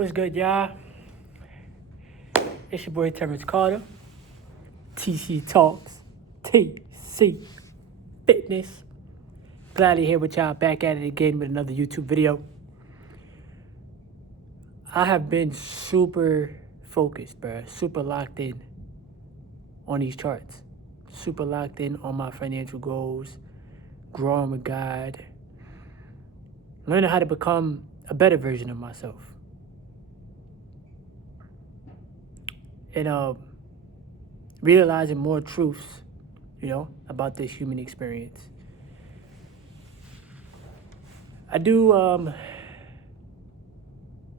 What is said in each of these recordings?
What's good, y'all? It's your boy Terrence Carter. TC Talks. TC Fitness. Glad to here with y'all back at it again with another YouTube video. I have been super focused, bruh. Super locked in on these charts. Super locked in on my financial goals. Growing with God. Learning how to become a better version of myself. And realizing more truths, about this human experience. I do a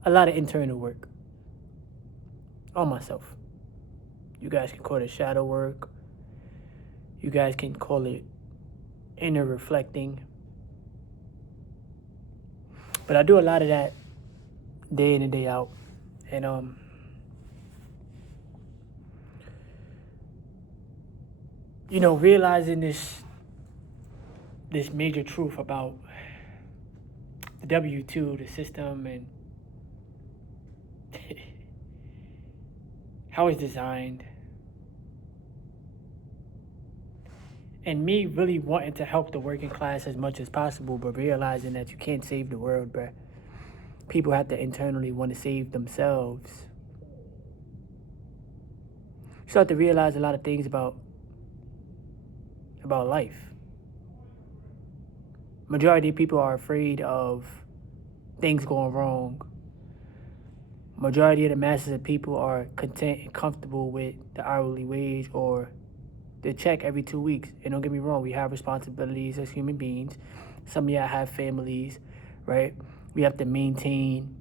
lot of internal work on myself. You guys can call it shadow work. You guys can call it inner reflecting. But I do a lot of that day in and day out. And realizing this major truth about the W-2, the system, and how it's designed. And me really wanting to help the working class as much as possible, but realizing that you can't save the world, bruh. People have to internally want to save themselves. You start to realize a lot of things about life. Majority of people are afraid of things going wrong. Majority of the masses of people are content and comfortable with the hourly wage or the check every 2 weeks. And don't get me wrong, we have responsibilities as human beings. Some of y'all have families, right? We have to maintain,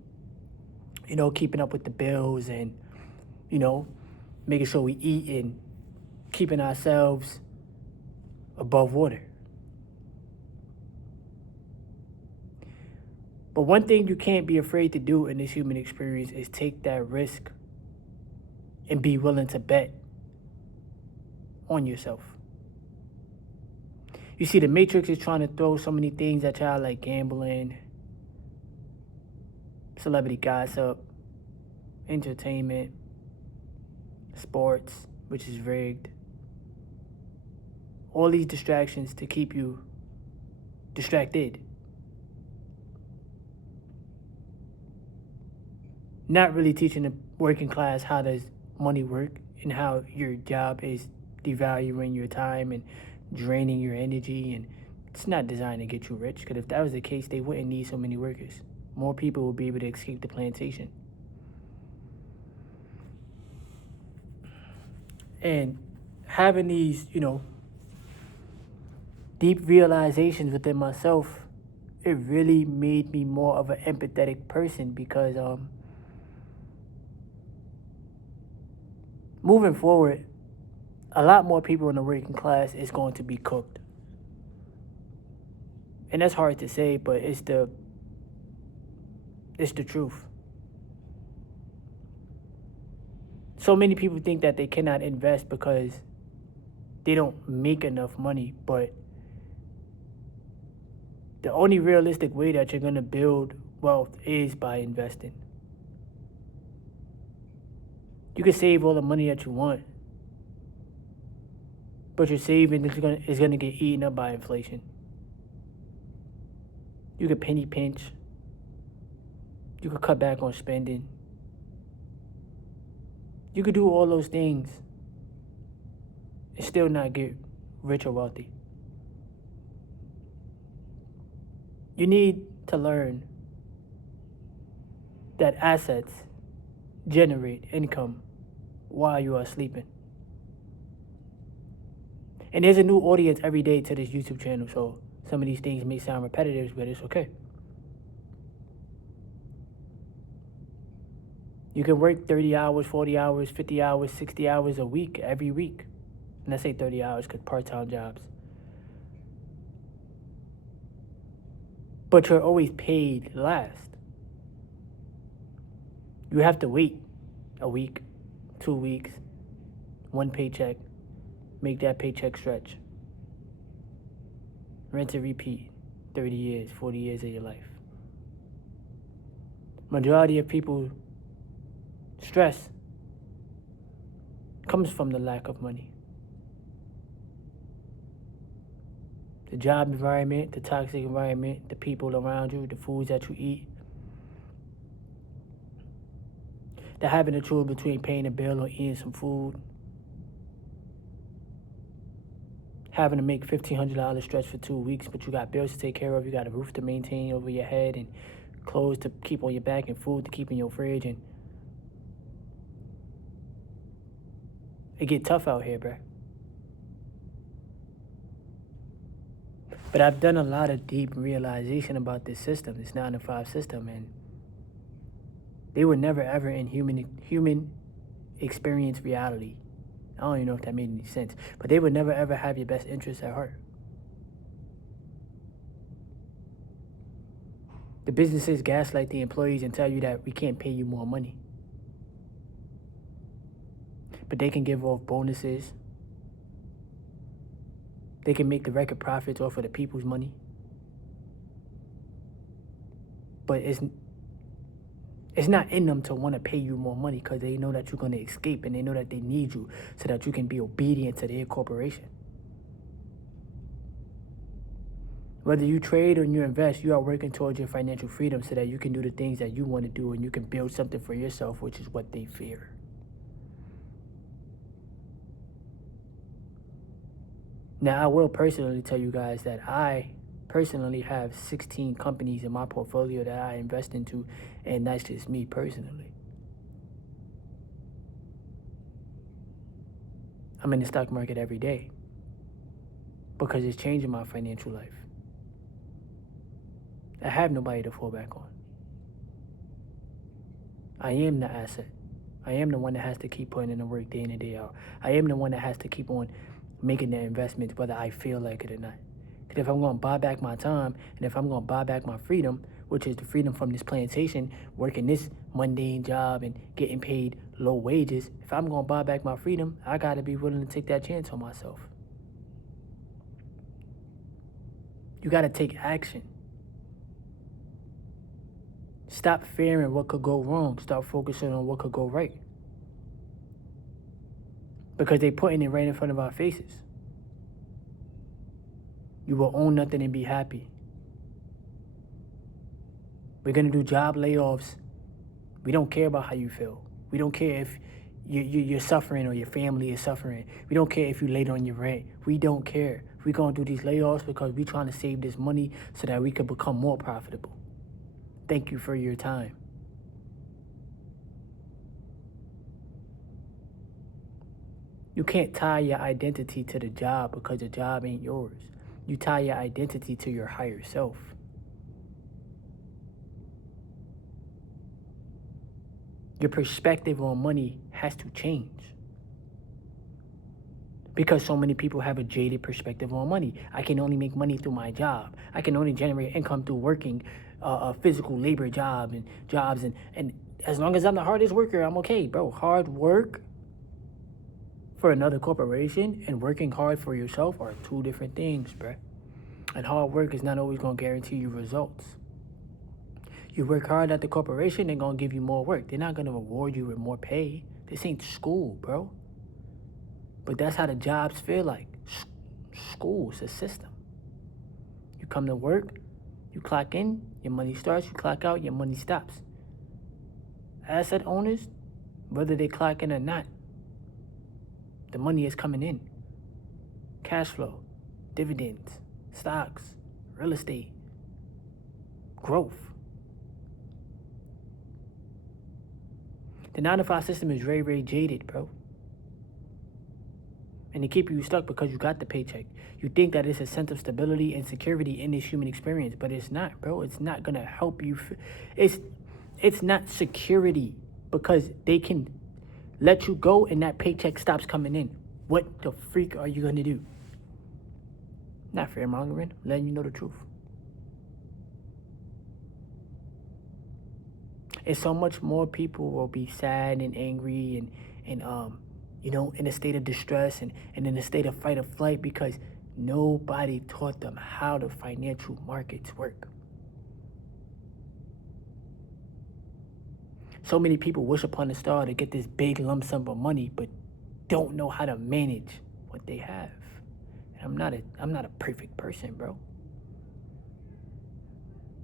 keeping up with the bills and, making sure we eat and keeping ourselves above water. But one thing you can't be afraid to do in this human experience is take that risk and be willing to bet on yourself. You see, the Matrix is trying to throw so many things at y'all, like gambling, celebrity gossip, entertainment, sports, which is rigged. All these distractions to keep you distracted. Not really teaching the working class how does money work and how your job is devaluing your time and draining your energy, and it's not designed to get you rich, because if that was the case, they wouldn't need so many workers. More people would be able to escape the plantation. And having these, deep realizations within myself, it really made me more of an empathetic person, because moving forward, a lot more people in the working class is going to be cooked. And that's hard to say, but it's the truth. So many people think that they cannot invest because they don't make enough money, but the only realistic way that you're going to build wealth is by investing. You can save all the money that you want, but your saving is going to get eaten up by inflation. You could penny pinch. You could cut back on spending. You could do all those things and still not get rich or wealthy. You need to learn that assets generate income while you are sleeping. And there's a new audience every day to this YouTube channel, so some of these things may sound repetitive, but it's okay. You can work 30 hours, 40 hours, 50 hours, 60 hours a week, every week. And I say 30 hours because part-time jobs. But you're always paid last. You have to wait a week, 2 weeks, one paycheck, make that paycheck stretch. Rinse and repeat, 30 years, 40 years of your life. Majority of people Stress comes from the lack of money. The job environment, the toxic environment, the people around you, the foods that you eat. The having to choose between paying a bill or eating some food. Having to make $1,500 stretch for 2 weeks, but you got bills to take care of, you got a roof to maintain over your head, and clothes to keep on your back, and food to keep in your fridge, and it get tough out here, bruh. But I've done a lot of deep realization about this system, this 9 to 5 system, and they were never ever in human experience reality. I don't even know if that made any sense, but they would never ever have your best interests at heart. The businesses gaslight the employees and tell you that we can't pay you more money. But they can give off bonuses. They can make the record profits off of the people's money. But it's not in them to want to pay you more money because they know that you're going to escape, and they know that they need you so that you can be obedient to their corporation. Whether you trade or you invest, you are working towards your financial freedom so that you can do the things that you want to do and you can build something for yourself, which is what they fear. Now, I will personally tell you guys that I personally have 16 companies in my portfolio that I invest into, and that's just me personally. I'm in the stock market every day because it's changing my financial life. I have nobody to fall back on. I am the asset. I am the one that has to keep putting in the work day in and day out. I am the one that has to keep on making the investments whether I feel like it or not. Because if I'm going to buy back my time, and if I'm going to buy back my freedom, which is the freedom from this plantation, working this mundane job and getting paid low wages, if I'm going to buy back my freedom, I got to be willing to take that chance on myself. You got to take action. Stop fearing what could go wrong. Start focusing on what could go right. Because they're putting it right in front of our faces. You will own nothing and be happy. We're going to do job layoffs. We don't care about how you feel. We don't care if you're suffering or your family is suffering. We don't care if you're late on your rent. We don't care. We're going to do these layoffs because we're trying to save this money so that we can become more profitable. Thank you for your time. You can't tie your identity to the job because the job ain't yours. You tie your identity to your higher self. Your perspective on money has to change. Because so many people have a jaded perspective on money. I can only make money through my job. I can only generate income through working a physical labor job and jobs. And as long as I'm the hardest worker, I'm okay, bro. Hard work for another corporation and working hard for yourself are two different things, bro. And hard work is not always going to guarantee you results. You work hard at the corporation, they're going to give you more work. They're not going to reward you with more pay. This ain't school, bro. But that's how the jobs feel like. School is a system. You come to work, you clock in, your money starts, you clock out, your money stops. Asset owners, whether they clock in or not, the money is coming in. Cash flow, dividends, stocks, real estate, growth. The 9 to 5 system is very, very jaded, bro. And they keep you stuck because you got the paycheck. You think that it's a sense of stability and security in this human experience, but it's not, bro. It's not gonna help you. It's not security because they can let you go and that paycheck stops coming in. What the freak are you gonna do? Not fear mongering, letting you know the truth. And so much more people will be sad and angry and in a state of distress and in a state of fight or flight because nobody taught them how the financial markets work. So many people wish upon a star to get this big lump sum of money, but don't know how to manage what they have. And I'm not a perfect person, bro.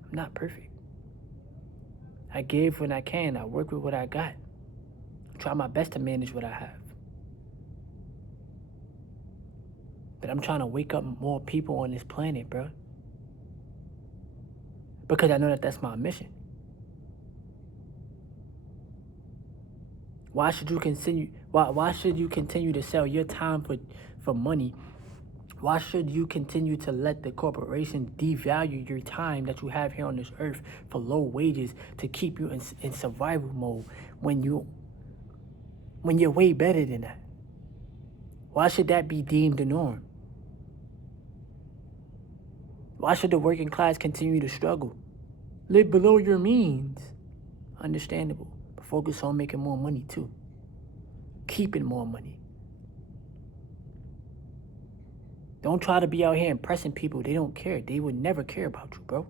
I'm not perfect. I give when I can. I work with what I got. I try my best to manage what I have. But I'm trying to wake up more people on this planet, bro. Because I know that that's my mission. Why should you continue to sell your time for money? Why should you continue to let the corporation devalue your time that you have here on this earth for low wages to keep you in survival mode when you're way better than that? Why should that be deemed the norm? Why should the working class continue to struggle? Live below your means. Understandable. But focus on making more money too. Keeping more money. Don't try to be out here impressing people. They don't care. They would never care about you, bro.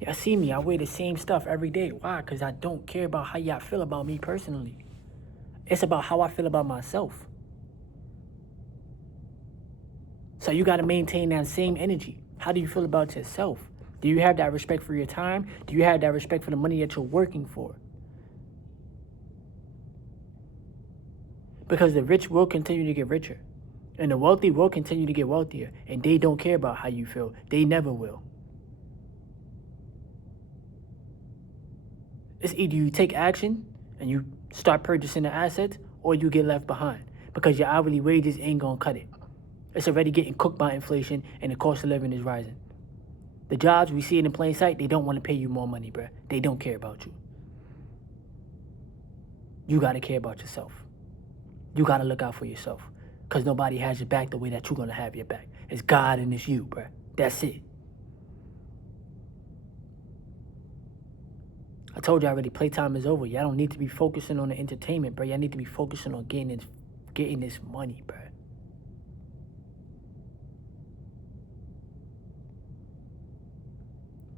Y'all see me. I wear the same stuff every day. Why? Because I don't care about how y'all feel about me personally. It's about how I feel about myself. So you got to maintain that same energy. How do you feel about yourself? Do you have that respect for your time? Do you have that respect for the money that you're working for? Because the rich will continue to get richer. And the wealthy will continue to get wealthier. And they don't care about how you feel. They never will. It's either you take action and you start purchasing the assets, or you get left behind. Because your hourly wages ain't going to cut it. It's already getting cooked by inflation, and the cost of living is rising. The jobs, we see it in plain sight, they don't want to pay you more money, bruh. They don't care about you. You got to care about yourself. You got to look out for yourself. Because nobody has your back the way that you're going to have your back. It's God and it's you, bruh. That's it. I told you already, playtime is over. Y'all don't need to be focusing on the entertainment, bruh. Y'all need to be focusing on getting this money, bruh.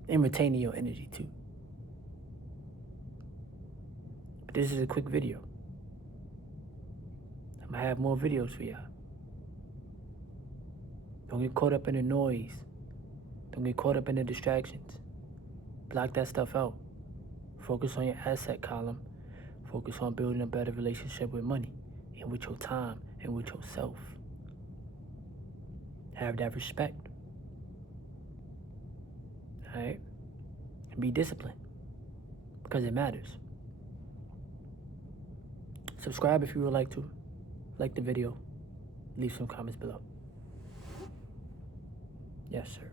And retaining your energy too. But this is a quick video. I'm gonna have more videos for y'all. Don't get caught up in the noise. Don't get caught up in the distractions. Block that stuff out. Focus on your asset column. Focus on building a better relationship with money and with your time and with yourself. Have that respect. Alright? And be disciplined. Because it matters. Subscribe if you would like to. Like the video. Leave some comments below. Yes, sir.